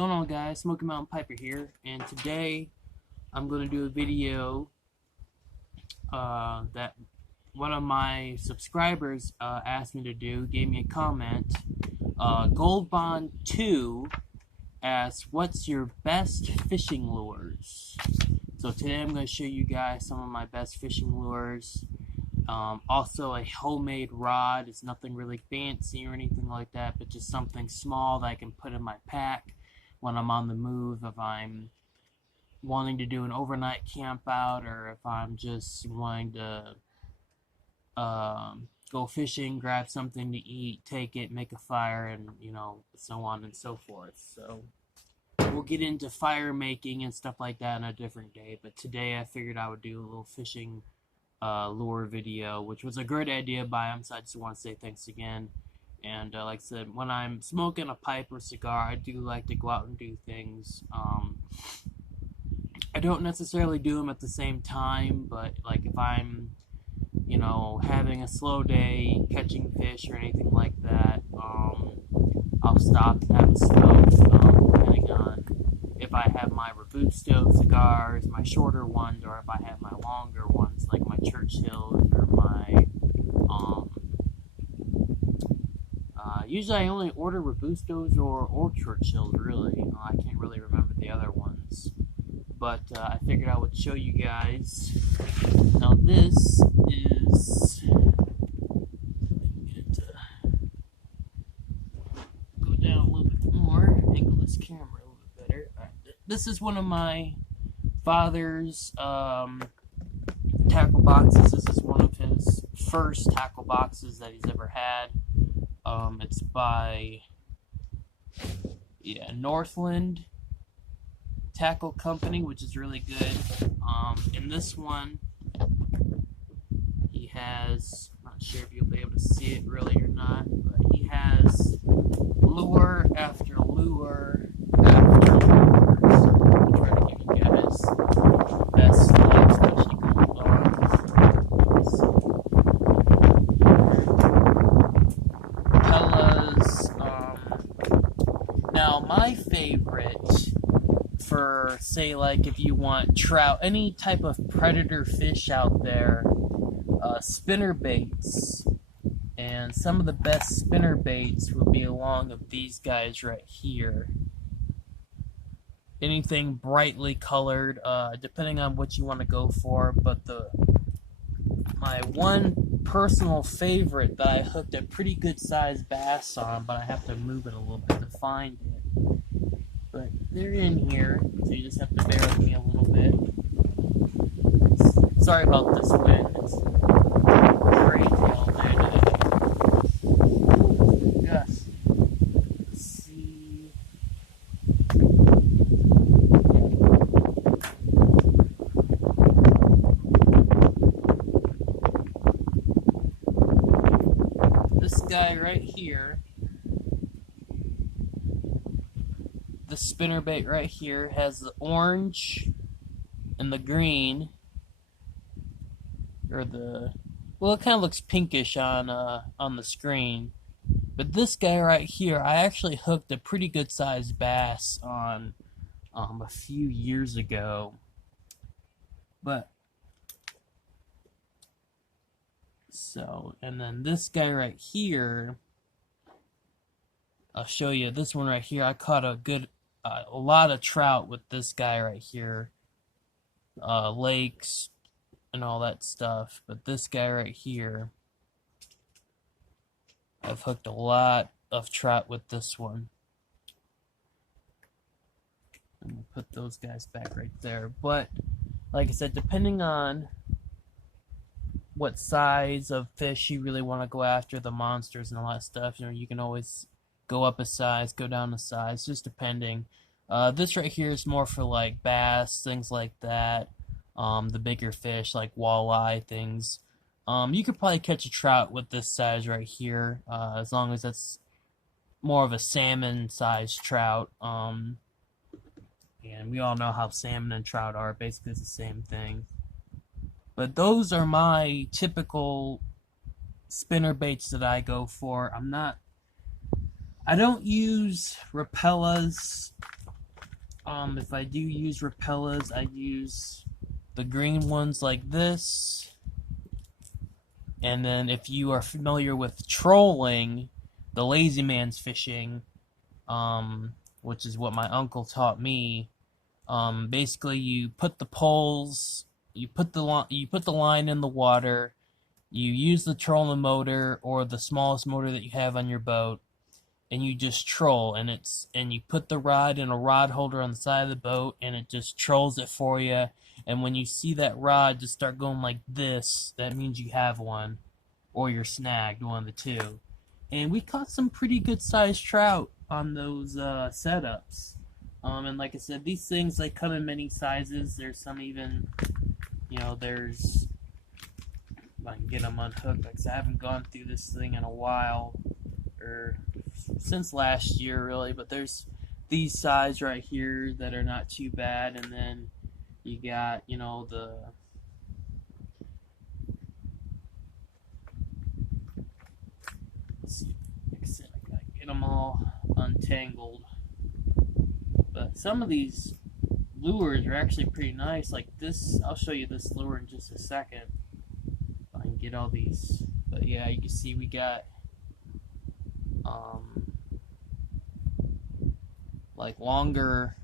going on, guys? Smoky Mountain Piper here, and today I'm going to do a video that one of my subscribers asked me to do, gave me a comment. Gold Bond 2 asks, what's your best fishing lures? So today I'm going to show you guys some of my best fishing lures. Also a homemade rod. It's nothing really fancy or anything like that, but just something small that I can put in my pack when I'm on the move, if I'm wanting to do an overnight camp out, or if I'm just wanting to go fishing, grab something to eat, take it, make a fire, and so on and so forth. So we'll get into fire making and stuff like that on a different day, but today I figured I would do a little fishing lure video, which was a great idea by him, so I just want to say thanks again. And like I said, when I'm smoking a pipe or cigar, I do like to go out and do things. I don't necessarily do them at the same time, but like if I'm, having a slow day, catching fish or anything like that, I'll stop and have a smoke, depending on if I have my Robusto cigars, my shorter ones, or if I have my longer ones, like my Churchills or my, usually I only order Robustos or Churchills, really. I can't really remember the other ones. But I figured I would show you guys. Now this is... go down a little bit more, angle this camera a little bit better. Right. This is one of my father's tackle boxes. This is one of his first tackle boxes that he's ever had. It's by Northland Tackle Company, which is really good. In this one, he has, I'm not sure if you'll be able to see it really or not, but he has lure after lure after lure. So I'll try to give you guys the best stuff, especially Gold Bonds. Propellas. Now my favorite, for say like if you want trout, any type of predator fish out there, spinner baits, and some of the best spinner baits will be along of these guys right here. Anything brightly colored, depending on what you want to go for, but my one personal favorite that I hooked a pretty good sized bass on, but I have to move it a little bit to find it. But they're in here, so you just have to bear with me a little bit. Sorry about this wind. It's crazy all day today. Yes. Let's see. This guy right here, the spinnerbait right here, has the orange and the green, or well, it kind of looks pinkish on the screen. But this guy right here, I actually hooked a pretty good sized bass on a few years ago. But so, and then this guy right here, I'll show you this one right here. I caught a lot of trout with this guy right here, lakes and all that stuff. But this guy right here, I've hooked a lot of trout with this one. I'm gonna put those guys back right there. But like I said, depending on what size of fish you really want to go after, the monsters and all that stuff, you can always go up a size, go down a size, just depending. This right here is more for like bass, things like that. The bigger fish like walleye, things. You could probably catch a trout with this size right here, as long as it's more of a salmon-sized trout. And we all know how salmon and trout are. Basically, it's the same thing. But those are my typical spinner baits that I go for. I don't use Rapellas If I do use Rapellas, I use the green ones like this. And then if you are familiar with trolling, the lazy man's fishing, which is what my uncle taught me. Basically, you put the poles, you put the line in the water, you use the trolling motor or the smallest motor that you have on your boat, and you just troll, and you put the rod in a rod holder on the side of the boat, and it just trolls it for you. And when you see that rod just start going like this, that means you have one, or you're snagged, one of the two. And we caught some pretty good sized trout on those setups. And like I said, these things, they come in many sizes. There's some even, there's, if I can get them unhooked, like I said, I haven't gone through this thing in a while, or since last year really, but there's these size right here that are not too bad, and then you got, the let's see, like I said, I gotta get them all untangled. But some of these lures are actually pretty nice. Like this, I'll show you this lure in just a second. If I can get all these. But yeah, you can see we got like longer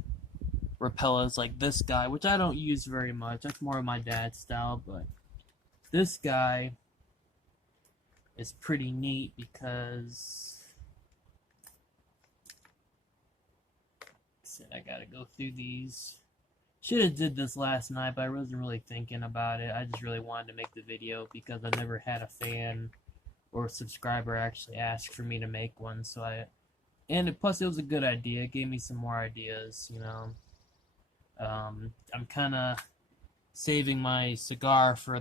Rapellas like this guy, which I don't use very much. That's more of my dad's style, but this guy is pretty neat because I gotta go through these. Should have did this last night, but I wasn't really thinking about it. I just really wanted to make the video because I never had a fan or a subscriber actually ask for me to make one. Plus it was a good idea. It gave me some more ideas, I'm kind of saving my cigar for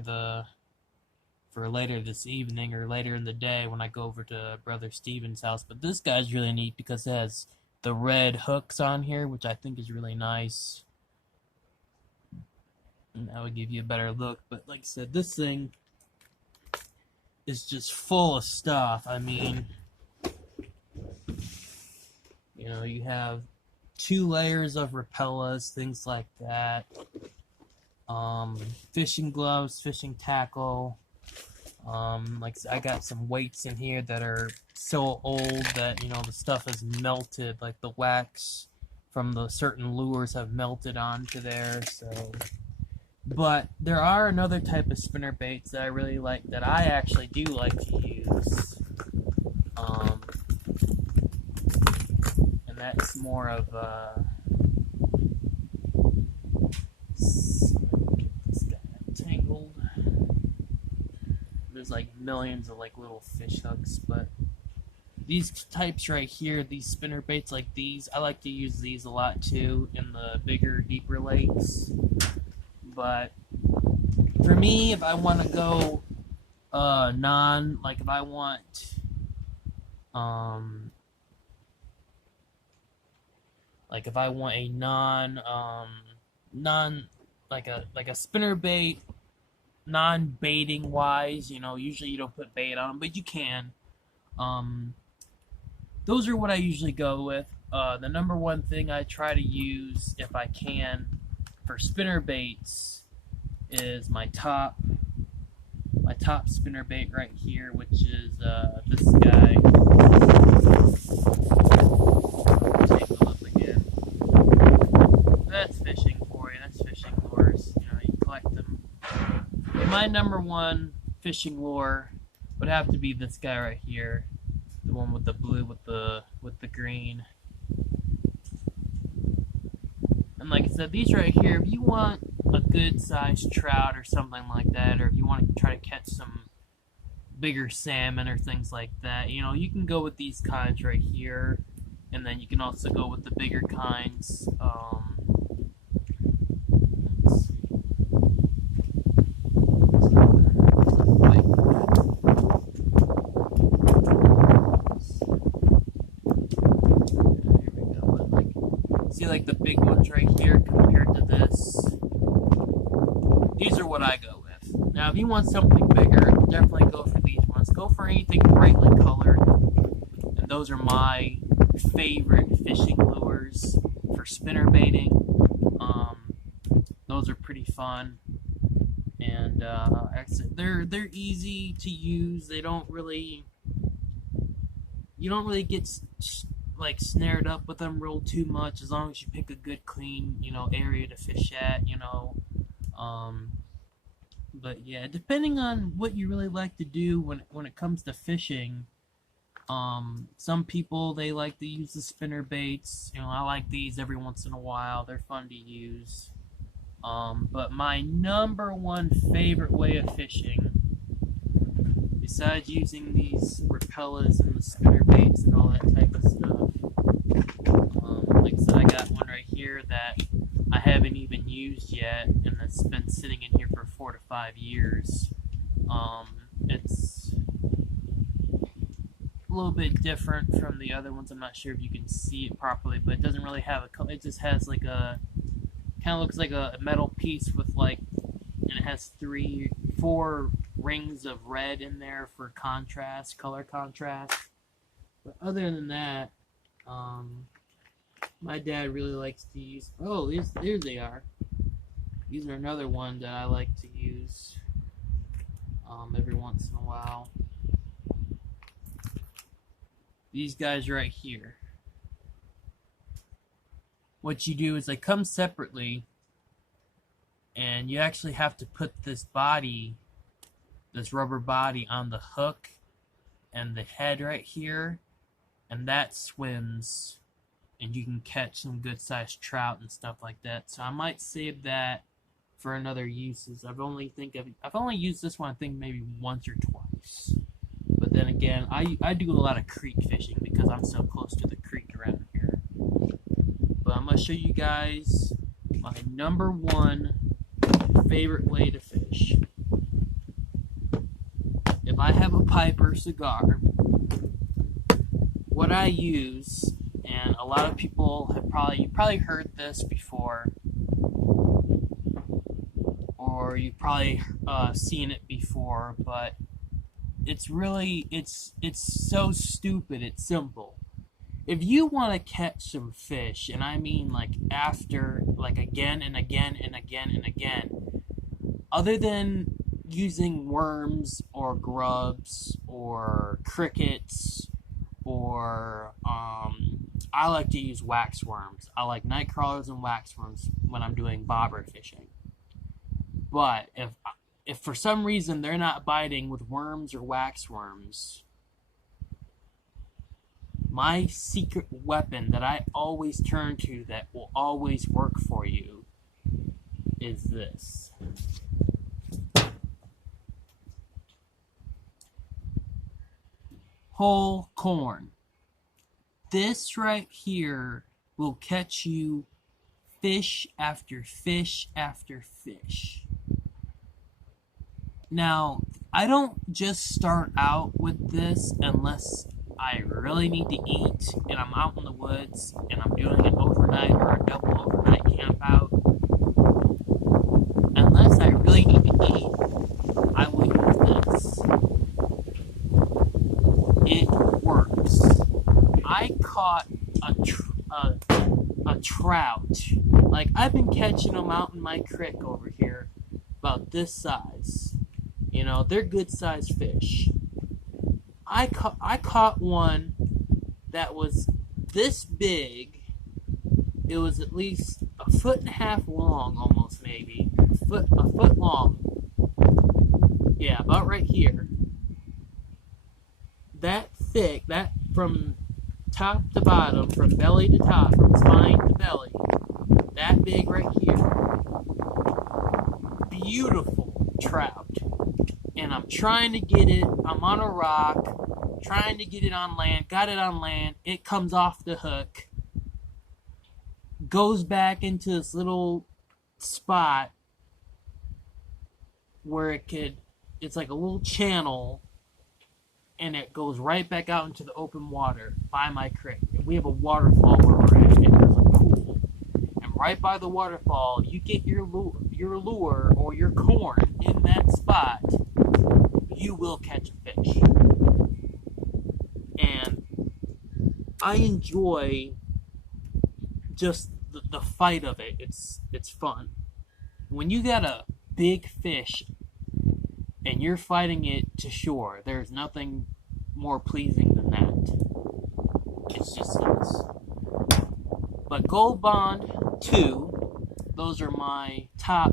later this evening or later in the day when I go over to Brother Steven's house. But this guy's really neat because it has the red hooks on here, which I think is really nice. And that would give you a better look. But like I said, this thing is just full of stuff. I mean, you have 2 layers of Rapellas, things like that. Fishing gloves, fishing tackle. Like I got some weights in here that are so old that the stuff has melted, like the wax from the certain lures have melted onto there. So, but there are another type of spinner baits that I really like, that I actually do like to use, and that's more of a there's like millions of like little fish hooks, but these types right here, these spinner baits like these, I like to use these a lot too in the bigger, deeper lakes. But for me, if I want to go if I want if I want a like a spinner bait, non-baiting wise, usually you don't put bait on them, but you can. Those are what I usually go with. The number one thing I try to use, if I can, for spinner baits is my top spinner bait right here, which is this guy. Take a look again. That's fishing for you. That's fishing lures. You collect them. My number one fishing lure would have to be this guy right here, the one with the blue with the green. And like I said, these right here, if you want a good sized trout or something like that, or if you want to try to catch some bigger salmon or things like that, you can go with these kinds right here, and then you can also go with the bigger kinds. See, like the big ones right here compared to this, these are what I go with. Now, if you want something bigger, definitely go for these ones. Go for anything brightly colored, and those are my favorite fishing lures for for spinner baiting. Those are pretty fun, and they're easy to use. They don't really you don't really get like snared up with them real too much, as long as you pick a good clean area to fish at. But yeah, depending on what you really like to do when it comes to fishing. Some people, they like to use the spinner baits. I like these every once in a while. They're fun to use. But my number one favorite way of fishing, besides using these repellers and the spinner baits and all that type of stuff, like I said, I got one right here that I haven't even used yet, and it's been sitting in here for 4 to 5 years. It's a little bit different from the other ones. I'm not sure if you can see it properly, but it doesn't really have a color. It just has like a kind of looks like a metal piece with and it has 4 rings of red in there for contrast, color contrast. But other than that, my dad really likes to use. Oh, there they are. These are another one that I like to use every once in a while. These guys right here. What you do is they come separately, and you actually have to put this rubber body on the hook and the head right here, and that swims, and you can catch some good sized trout and stuff like that. So I might save that for another uses. I've only used this one, I think, maybe once or twice. But then again, I do a lot of creek fishing because I'm so close to the creek around here. But I'm going to show you guys my number one favorite way to fish. If I have a pipe or cigar, what I use, and a lot of people you probably heard this before, or you've probably seen it before, but it's so stupid, it's simple. If you want to catch some fish, and I mean after again and again and again and again, other than using worms or grubs or crickets, or I like to use wax worms. I like night crawlers and wax worms when I'm doing bobber fishing. But if for some reason they're not biting with worms or wax worms, my secret weapon that I always turn to that will always work for you is this. Whole corn. This right here will catch you fish after fish after fish. Now, I don't just start out with this unless I really need to eat and I'm out in the woods and I'm doing an overnight or a double overnight camp out. Unless I really need to eat, I will use this. It works. I caught a trout. I've been catching them out in my creek over here, about this size. They're good sized fish. I caught one that was this big. It was at least 1.5 feet long, almost maybe a foot long. Yeah, about right here. That thick, that from top to bottom, from belly to top, from spine to belly, that big right here. Beautiful trout. And I'm trying to get it. I'm on a rock, trying to get it on land. Got it on land. It comes off the hook, goes back into this little spot where it's like a little channel, and it goes right back out into the open water by my creek. We have a waterfall where we're at, and there's a pool. And right by the waterfall, you get your lure or your corn in that spot, you will catch a fish. And I enjoy just the fight of it. It's fun. When you got a big fish and you're fighting it to shore, there's nothing more pleasing than that. It's just nice. But Gold Bond 2, those are my top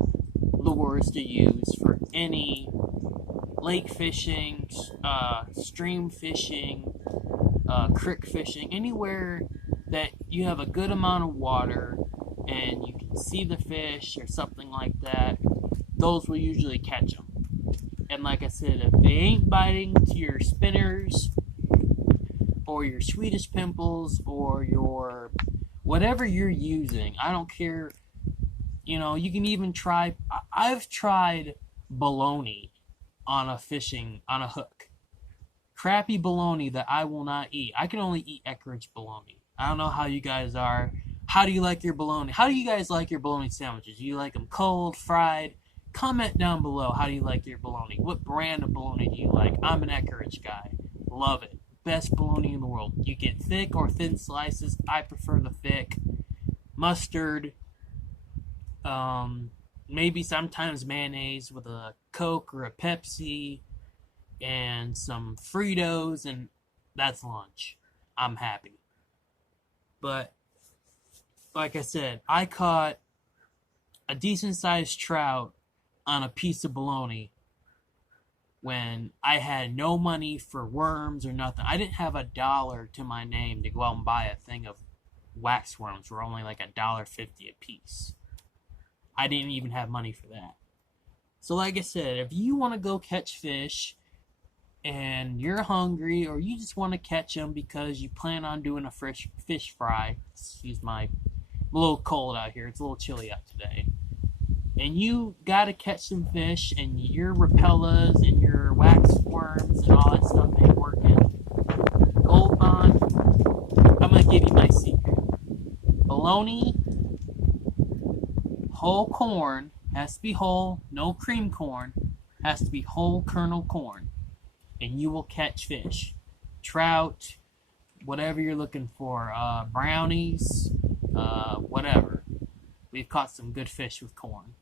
lures to use for any lake fishing, stream fishing, creek fishing, anywhere that you have a good amount of water and you can see the fish or something like that. Those will usually catch them. And like I said, if they ain't biting to your spinners or your Swedish pimples or your whatever you're using, I don't care. You know, you can even try. I've tried bologna on a hook. Crappy bologna that I will not eat. I can only eat Eckrich bologna. I don't know how you guys are. How do you like your bologna? How do you guys like your bologna sandwiches? Do you like them cold, fried? Comment down below. How do you like your bologna? What brand of bologna do you like? I'm an Eckrich guy. Love it. Best bologna in the world. You get thick or thin slices. I prefer the thick. Mustard. Maybe sometimes mayonnaise with a Coke or a Pepsi and some Fritos, and that's lunch. I'm happy. But like I said, I caught a decent sized trout on a piece of bologna when I had no money for worms or nothing. I didn't have $1 to my name to go out and buy a thing of wax worms for only like $1.50 a piece. I didn't even have money for that. So like I said, if you want to go catch fish and you're hungry or you just want to catch them because you plan on doing a fish fry, excuse my, I'm a little cold out here, it's a little chilly out today, and you got to catch some fish and your Rapellas and your wax worms and all that stuff ain't working, Gold Bond, I'm going to give you my secret. Bologna, whole corn, has to be whole, no cream corn, has to be whole kernel corn, and you will catch fish. Trout, whatever you're looking for, brownies, whatever. We've caught some good fish with corn.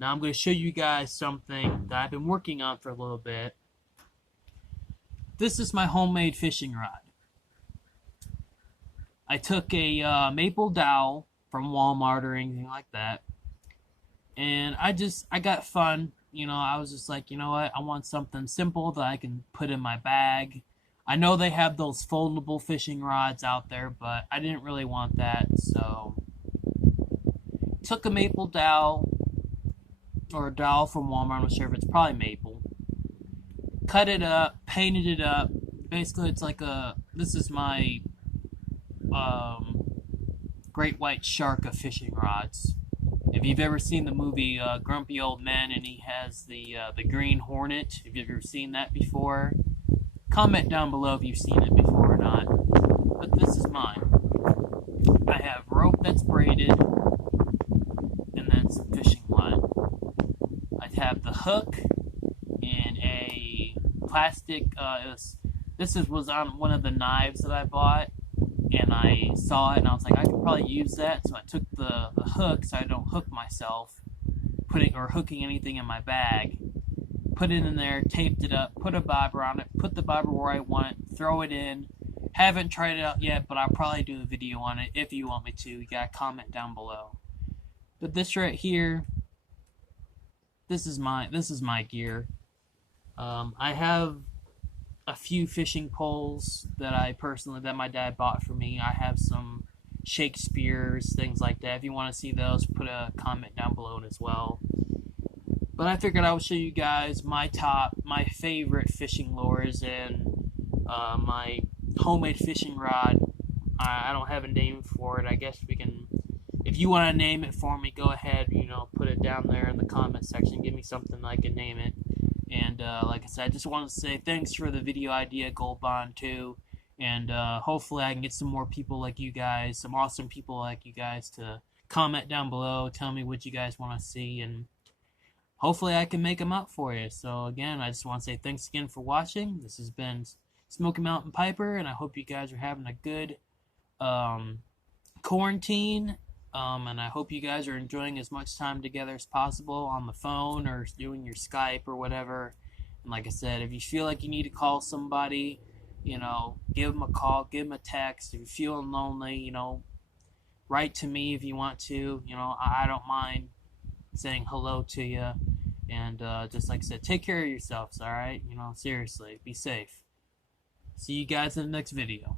Now I'm going to show you guys something that I've been working on for a little bit. This is my homemade fishing rod. I took a maple dowel from Walmart or anything like that, and I got fun. You know, I was just like, you know what, I want something simple that I can put in my bag. I know they have those foldable fishing rods out there, but I didn't really want that, so took a maple dowel, or a dowel from Walmart, I'm not sure if it's probably maple, cut it up, painted it up. Basically, it's like this is my great white shark of fishing rods. If you've ever seen the movie Grumpy Old Men and he has the Green Hornet, if you've ever seen that before, comment down below if you've seen it before or not. But this is mine. I have rope that's braided and then some fishing line. I have the hook in a plastic, this was on one of the knives that I bought, and I saw it and I was like, I could probably use that, so I took the hook so I don't hook myself hooking anything in my bag, put it in there, taped it up, put a bobber on it, put the bobber where I want it, throw it in. Haven't tried it out yet, but I'll probably do a video on it if you want me to. You gotta comment down below. But this right here, this is my gear. I have a few fishing poles that my dad bought for me. I have some Shakespeare's, things like that. If you want to see those, put a comment down below as well. But I figured I would show you guys my favorite fishing lures and my homemade fishing rod. I don't have a name for it. I guess we can, if you want to name it for me, go ahead, put it down there in the comment section. Give me something I can name it. And like I said, I just want to say thanks for the video idea, Gold Bond 2. And hopefully I can get some more people like you guys, some awesome people like you guys, to comment down below, tell me what you guys want to see, and hopefully I can make them up for you. So again, I just want to say thanks again for watching. This has been Smoky Mountain Piper, and I hope you guys are having a good quarantine And I hope you guys are enjoying as much time together as possible on the phone or doing your Skype or whatever. And like I said, if you feel like you need to call somebody, give them a call, give them a text. If you're feeling lonely, write to me if you want to. I don't mind saying hello to you. And just like I said, take care of yourselves, all right? Seriously, be safe. See you guys in the next video.